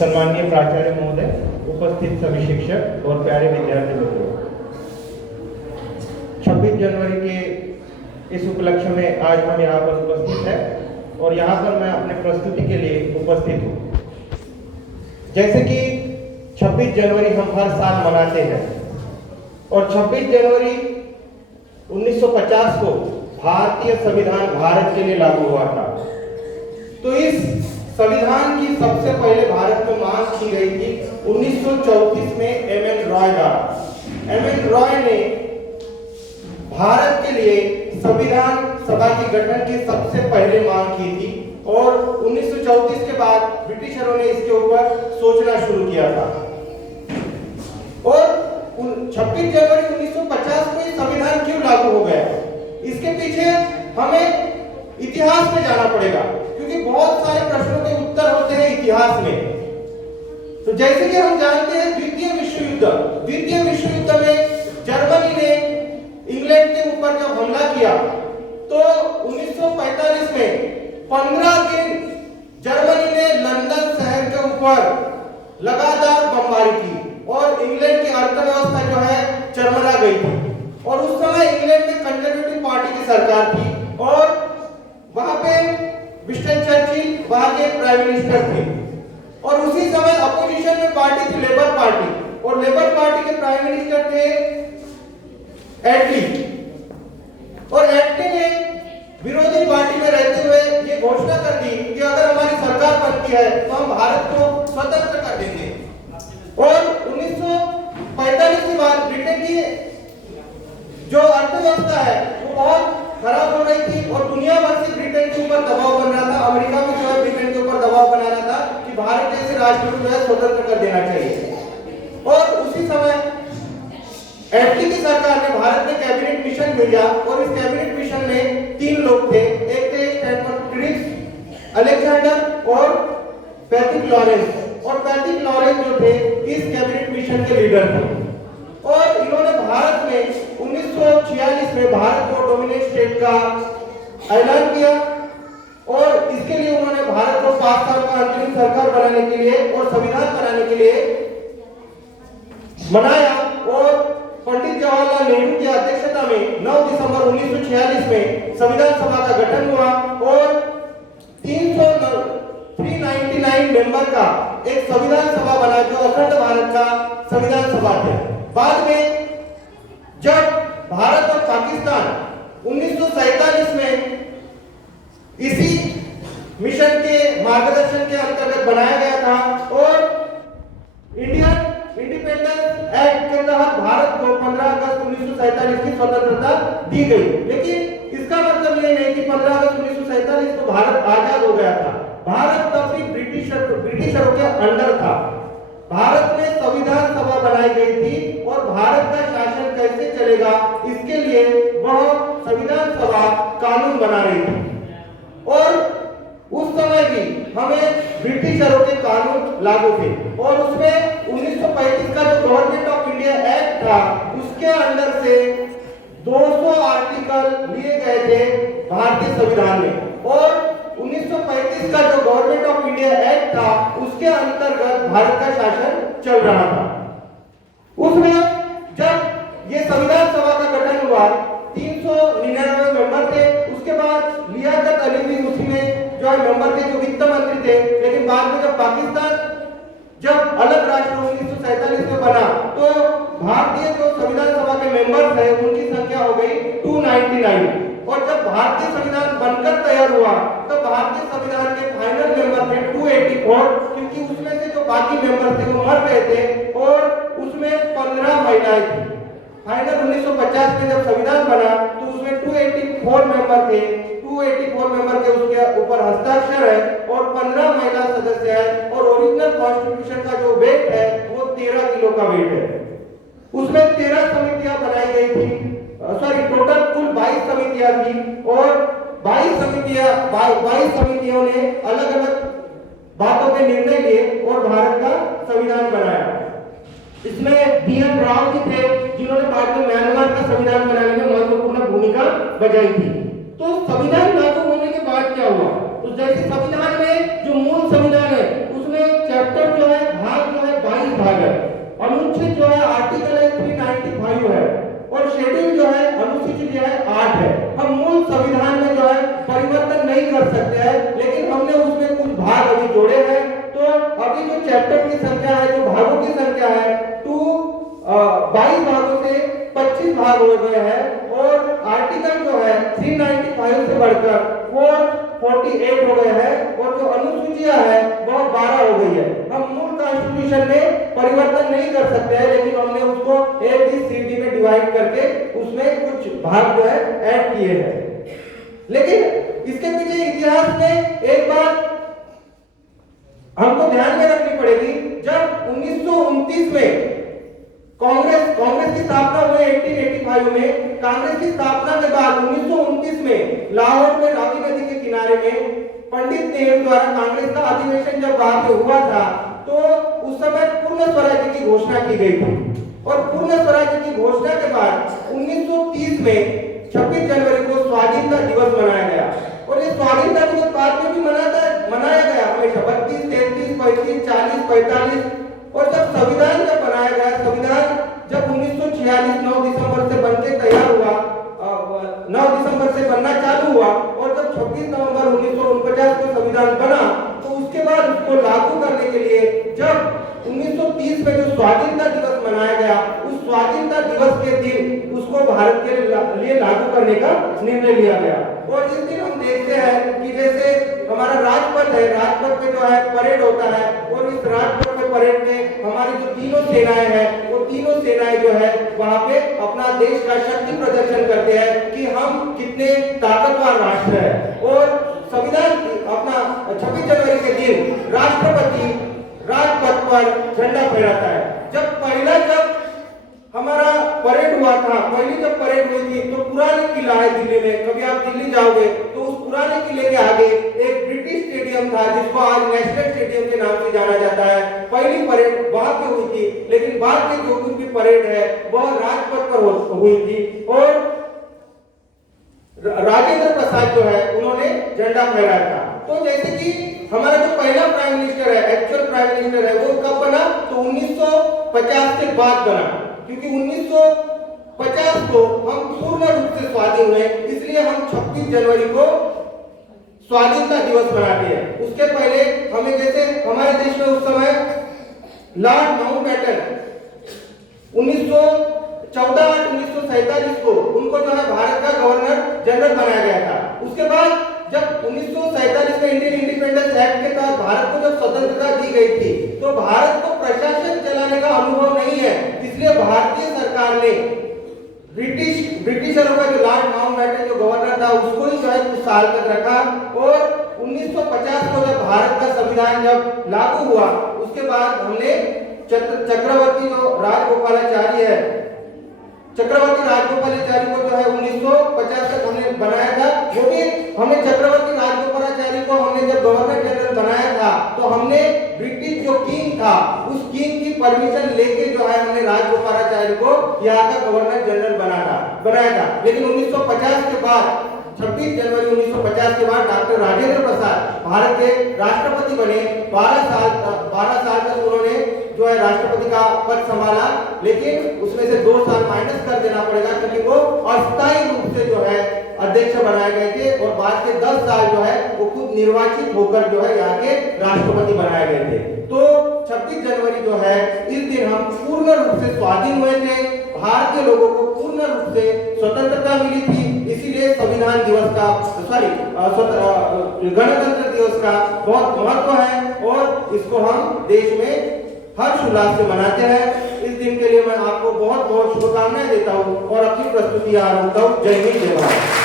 सम्माननीय प्राचार्य महोदय, उपस्थित सभी शिक्षक और प्यारे विद्यार्थी मित्रों, 26 जनवरी के इस उपलक्ष्य में आज हम यहाँ पर उपस्थित हैं और यहाँ पर मैं अपने प्रस्तुति के लिए उपस्थित हूँ। जैसे कि 26 जनवरी हम हर साल मनाते हैं और 26 जनवरी 1950 को भारतीय संविधान भारत के लिए लागू हुआ था। तो इस संविधान की सबसे पहले भारत में मांग की गई थी 1934 में एम.एन. रॉय द्वारा। एम.एन. रॉय ने भारत के लिए संविधान सभा के गठन की सबसे पहले मांग की थी और 1934 के बाद ब्रिटिशरों ने इसके ऊपर सोचना शुरू किया था। और 26 जनवरी 1950 को ये संविधान क्यों लागू हो गया, इसके पीछे हमें इतिहास में जाना पड़ेगा, क्योंकि बहुत सारे प्रश्नों के उत्तर होते हैं इतिहास में। तो जैसे कि हम जानते हैं द्वितीय विश्व युद्ध में जर्मनी ने इंग्लैंड के ऊपर जब हमला किया तो 1945 में 15 दिन जर्मनी ने लंदन शहर के ऊपर लगातार बमबारी की और इंग्लैंड की अर्थव्यवस्था जो है चरमरा गई थी। और उस समय इंग्लैंड में कंजर्वेटिव पार्टी की सरकार थी और वहां पे विंस्टन चर्चिल वहां के प्राइम मिनिस्टर थे। और उसी समय अपोजिशन में पार्टी थी लेबर पार्टी, और लेबर पार्टी के प्राइम मिनिस्टर थे एटली। और एटली ने विरोधी पार्टी में रहते हुए ये घोषणा कर दी कि अगर हमारी सरकार बनती है तो हम भारत को स्वतंत्र कर देंगे। और 1945 के बाद ब्रिटेन की जो अर्थव्यवस्था है वो बहुत खराब हो रही थी और दुनिया भर से ब्रिटेन के ऊपर दबाव बन रहा था। अमेरिका भी जो है ब्रिटेन के ऊपर दबाव बना रहा था कि भारत जैसे राष्ट्र को जो है स्वतंत्र कर देना चाहिए। और उसी समय एटली की सरकार ने भारत में कैबिनेट मिशन भेजा और इस कैबिनेट मिशन में 3 लोग थे। एक थे स्टैनफोर्ड क्रिप्स, अलेक्जेंडर और पैट्रिक लॉरेंस। और पैट्रिक लॉरेंस जो थे इस कैबिनेट मिशन के लीडर थे और इन्होंने भारत में 1946 में भारत को डोमिनेट स्टेट का ऐलान किया। और इसके लिए उन्होंने भारत को 5 साल का अंतरिम सरकार बनाने के लिए और संविधान बनाने के लिए मनाया। और पंडित जवाहरलाल नेहरू की अध्यक्षता में 9 दिसंबर 1946 में संविधान सभा का गठन हुआ और 399 मेंबर का एक संविधान सभा बना जो अखंड भारत का संविधान सभा थे। बाद में जब भारत और पाकिस्तान 1947 में इसी मिशन के मार्गदर्शन के अंतर्गत बनाया गया था और इंडियन इंडिपेंडेंस एक्ट के तहत भारत को 15 अगस्त 1947 की स्वतंत्रता दी गई। लेकिन इसका मतलब ये नहीं कि 15 अगस्त 1947 को भारत आजाद हो गया था। भारत तब भी ब्रिटिशरों के अंडर था। भारत में संविधान सभा बनाई गई थी और भारत का शासन कैसे चलेगा इसके लिए वह संविधान सभा कानून बना रही थी। और उस समय भी हमें ब्रिटिशरों के कानून लागू थे और उसमें 1935 का जो गवर्नमेंट ऑफ इंडिया एक्ट था उसके अंदर से 200 आर्टिकल लिए गए थे भारतीय संविधान में। और 1935 का जो गवर्नमेंट ऑफ इंडिया एक्ट था उसके अंतर्गत भारत का शासन चल रहा था। उसमें जब ये संविधान सभा का गठन हुआ 399 मेंबर थे। उसके बाद लियाकत अली भी उसी में जो है मेंबर थे जो वित्त मंत्री थे। लेकिन बाद में जब पाकिस्तान जब अलग राष्ट्र 1947 में बना तो भारतीय जो संविधान सभा के मेंबर्स हैं उनकी संख्या हो गई 299। और जब भारतीय संविधान बनकर तैयार हुआ तो भारतीय संविधान के फाइनल मेंबर थे 284, क्योंकि उसमें से जो बाकी मेंबर थे वो मर गए थे और उसमें 15 महिलाएं थी। फाइनल 1950 में जब संविधान बना तो उसमें 284 मेंबर थे। 284 मेंबर के उसके ऊपर हस्ताक्षर है और 15 महिला सदस्य है। और ओरिजिनल कॉन्स्टिट्यूशन का जो वेट है वो 13 किलो का वेट है। उसमें 13 समितियां बनाई गई थी, टोटल कुल 22 समितियां थी और 22 समितियों ने अलग अलग बातों पे निर्णय लिए और भारत का संविधान बनाया। इसमें डी.एन. राव भी थे जिन्होंने बाद में म्यांमार का संविधान बनाने में महत्वपूर्ण भूमिका बजाई थी। तो संविधान लागू होने के बाद क्या हुआ, तो जैसे संविधान में जो मूल संविधान है उसमें चैप्टर जो है अनुच्छेद जो है आर्टिकल है 395 है और शेड्यूल जो है अनुसूची जो है 8 है। हम मूल संविधान में जो है परिवर्तन नहीं कर सकते हैं, लेकिन हमने उसमें कुछ भाग अभी जोड़े हैं। तो अभी जो चैप्टर की संख्या है, जो भागों की संख्या है, 22 भागों से 25 भाग हो गए हैं और आर्टिकल जो है 395 से बढ़कर 448 हो गए हैं और जो अनुसूचियां है वह 12 हो गई है। हम मूल कॉन्स्टिट्यूशन में परिवर्तन नहीं कर सकते हैं, लेकिन हमने उसको ए बी सी डी में डिवाइड करके उसमें कुछ भाग जो है ऐड किए हैं। लेकिन इसके पीछे इतिहास में एक बात हमको ध्यान में रखनी पड़ेगी। जब 1929 में कांग्रेस की स्थापना हुई 1885 में, कांग्रेस की स्थापना के बाद 1929 में लाहौर में रावी नदी के किनारे में पंडित नेहरू द्वारा कांग्रेस का अधिवेशन जब वहां पे हुआ था, तो उस समय पूर्ण स्वराज्य की घोषणा की गई थी। और पूर्ण स्वराज्य की घोषणा के बाद 1930 में 26 जनवरी को स्वाधीनता दिवस मनाया गया और ये स्वाधीनता दिवस बाद में भी मनाया गया हमेशा 32, 33, 35, 40, 45। और जब संविधान बनाया गया, संविधान जब 1946 9 दिसंबर से बनके तैयार हुआ, 9 दिसंबर से बनना चालू हुआ और जब 26 नवंबर 1949 को संविधान बना, तो उसके बाद उसको लागू करने के लिए जब 1930 में जो स्वाधीनता दिवस मनाया गया, उस स्वाधीनता दिवस के दिन उसको भारत के लिए लागू करने का निर्णय लिया गया। और इस दिन हम देखते हैं कि जैसे हमारा राजपथ है, राजपथ में जो है परेड होता है और इस राजपथ में परेड में हमारी जो तीनों सेनाएं हैं, वो तीनों सेनाएं जो है वहां पे अपना देश का शक्ति प्रदर्शन करते हैं कि हम कितने ताकतवर राष्ट्र है। और संविधान अपना 26 जनवरी के दिन राष्ट्रपति राजपथ पर झंडा फहराता है। जब हमारा परेड हुआ था, पहली जब परेड हुई थी, तो पुराने किला है दिल्ली में, कभी आप दिल्ली जाओगे तो उस पुराने किले के आगे एक ब्रिटिश स्टेडियम था जिसको आज नेशनल स्टेडियम के नाम से जाना जाता है। पहली परेड वहां पे हुई थी, लेकिन बाद में जो उनकी परेड है वह राजपथ पर हुई थी और राजेंद्र प्रसाद जो है उन्होंने झंडा फहराया था। तो जैसे कि हमारा जो पहला प्राइम मिनिस्टर है, एक्चुअल प्राइम मिनिस्टर है, वो कब बना? तो 1950 के बाद बना, क्योंकि 1950 को हम पूर्ण रूप से स्वाधीन हुए, इसलिए हम 26 जनवरी को स्वाधीनता दिवस मनाते हैं। उसके पहले हमें जैसे हमारे देश में उस समय लॉर्ड माउंटबेटन 1947 को उनको जो है भारत का गवर्नर जनरल बनाया गया था। उसके बाद जब 1947 में इंडियन इंडिपेंडेंस एक्ट के तहत भारत को जब स्वतंत्रता दी गई थी, तो भारत को प्रशासन चलाने का अनुभव नहीं है, इसलिए भारतीय सरकार ने ब्रिटिशरों का जो लॉर्ड माउंटबेटन जो गवर्नर था उसको ही जो है कुछ साल तक रखा। और 1950 को जब भारत का संविधान जब लागू हुआ, उसके बाद हमने चक्रवर्ती जो राजगोपालाचारी है, चक्रवर्ती राजगोपालाचारी को जो है 1950 तक हमने बनाया था। वो भी हमें चक्रवर्ती राजगोपालाचारी को हमने जब गवर्नर जनरल बनाया था, तो हमने ब्रिटिश जो किंग था उस किंग की परमिशन लेके जो है हमने राजगोपालाचारी को यहाँ का गवर्नर जनरल बनाया था। लेकिन 1950 के बाद 26 जनवरी 1950 के बाद डॉक्टर राजेंद्र प्रसाद भारत के राष्ट्रपति बने। 12 साल तक उन्होंने जो है राष्ट्रपति का पद संभाला, लेकिन उसमें से 2 साल माइनस कर देना पड़ेगा क्योंकि वो अस्थायी रूप से जो है अध्यक्ष बनाए गए थे और बाद के 10 साल जो है वो खुद निर्वाचित होकर जो है यहाँ के राष्ट्रपति बनाए गए थे। तो 26 जनवरी जो है इस दिन हम पूर्ण रूप से स्वाधीन हुए थे, भारतीय लोगों को पूर्ण रूप से स्वतंत्रता मिली थी। इसीलिए संविधान दिवस का गणतंत्र दिवस का बहुत महत्व है और इसको हम देश में हर्ष उल्लास से मनाते हैं। इस दिन के लिए मैं आपको बहुत बहुत शुभकामनाएं देता हूँ और अपनी प्रस्तुति यहाँ रोकता हूँ। जय हिंद, जय भारत।